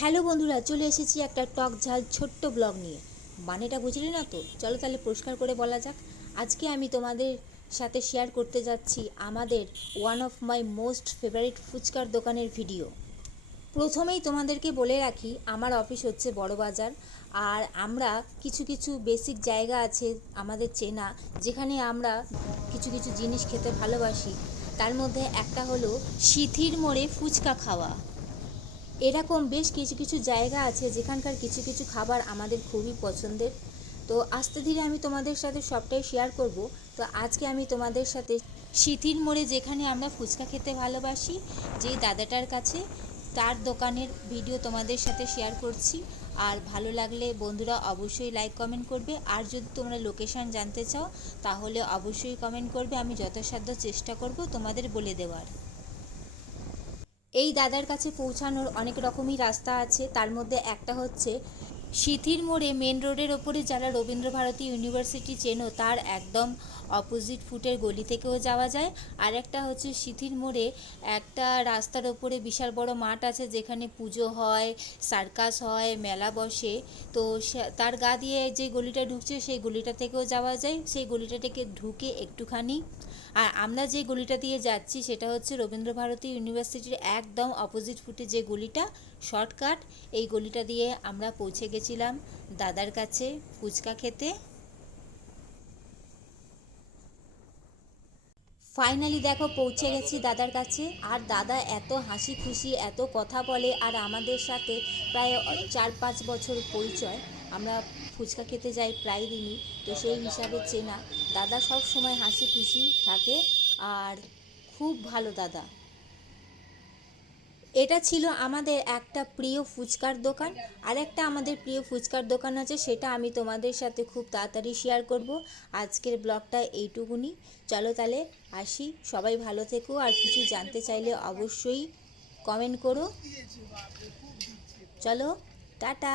Hello বন্ধুরা, চলে এসেছি একটা টক ঝাল ছোট্ট ব্লগ নিয়ে। মানেটা বুঝলি না তো? চলো তাহলে পরিষ্কার করে বলা যাক। আজকে আমি তোমাদের সাথে শেয়ার করতে যাচ্ছি আমাদের one of my most favourite ফুচকার দোকানের ভিডিও। প্রথমেই তোমাদেরকে বলে রাখি, আমার অফিস হচ্ছে বড়বাজার। আর আমরা কিছু কিছু বেসিক জায়গা আছে আমাদের চেনা, যেখানে আমরা কিছু কিছু জিনিস খেতে ভালোবাসি। তার মধ্যে একটা হলো সিথির মোড়ে ফুচকা খাওয়া। এরকম বেশ কিছু কিছু জায়গা আছে যেখানকার কিছু কিছু খাবার আমাদের খুবই পছন্দের। তো আস্তে ধীরে আমি তোমাদের সাথে সবটাই শেয়ার করব। তো আজকে আমি তোমাদের সাথে সিথির মোড়ে যেখানে আমরা ফুচকা খেতে ভালোবাসি, যেই দাদাটার কাছে, তার দোকানের ভিডিও তোমাদের সাথে শেয়ার করছি। আর ভালো লাগলে বন্ধুরা অবশ্যই লাইক কমেন্ট করবে। আর যদি তোমরা লোকেশান জানতে চাও তাহলে অবশ্যই কমেন্ট করবে, আমি যথাসাধ্য চেষ্টা করব তোমাদের বলে দেওয়ার। এই দাদার কাছে পৌঁছানোর অনেক রকমই রাস্তা আছে। তার মধ্যে একটা হচ্ছে সিথির মোড়ে মেন রোডের ওপরে যারা রবীন্দ্রভারতী ইউনিভার্সিটি চেনো, তার একদম অপোজিট ফুটের গলি থেকেও যাওয়া যায়। আর একটা হচ্ছে সিথির মোড়ে একটা রাস্তার ওপরে বিশাল বড় মাঠ আছে, যেখানে পুজো হয়, সার্কাস হয়, মেলা বসে। তো তার গা দিয়ে যে গলিটা ঢুকছে সেই গলিটা থেকেও যাওয়া যায়। সেই গলিটা থেকে ঢুকে একটুখানি, আর আমরা যে গলিটা দিয়ে যাচ্ছি সেটা হচ্ছে রবীন্দ্রভারতী ইউনিভার্সিটির একদম অপোজিট ফুটে যে গলিটা, শর্টকাট। এই গলিটা দিয়ে আমরা পৌঁছে গেছিলাম দাদার কাছে ফুচকা খেতে। ফাইনালি দেখো পৌঁছে গেছি দাদার কাছে। আর দাদা এত হাসি খুশি, এত কথা বলে। আর আমাদের সাথে প্রায় 4-5 বছর পরিচয়। আমরা ফুচকা খেতে যাই প্রায় দিনই, তো সেই হিসাবে চেনা। দাদা সব সময় হাসি খুশি থাকে। আর খুব ভালো দাদা। এটা ছিল আমাদের একটা প্রিয় ফুচকার দোকান। আরেকটা আমাদের প্রিয় ফুচকার দোকান আছে, সেটা আমি তোমাদের সাথে খুব তাড়াতাড়ি শেয়ার করব। আজকের ব্লগটা এইটুকুনি। চলো তাহলে আসি। সবাই ভালো থেকো। আর কিছু জানতে চাইলে অবশ্যই কমেন্ট করো। চলো, টাটা।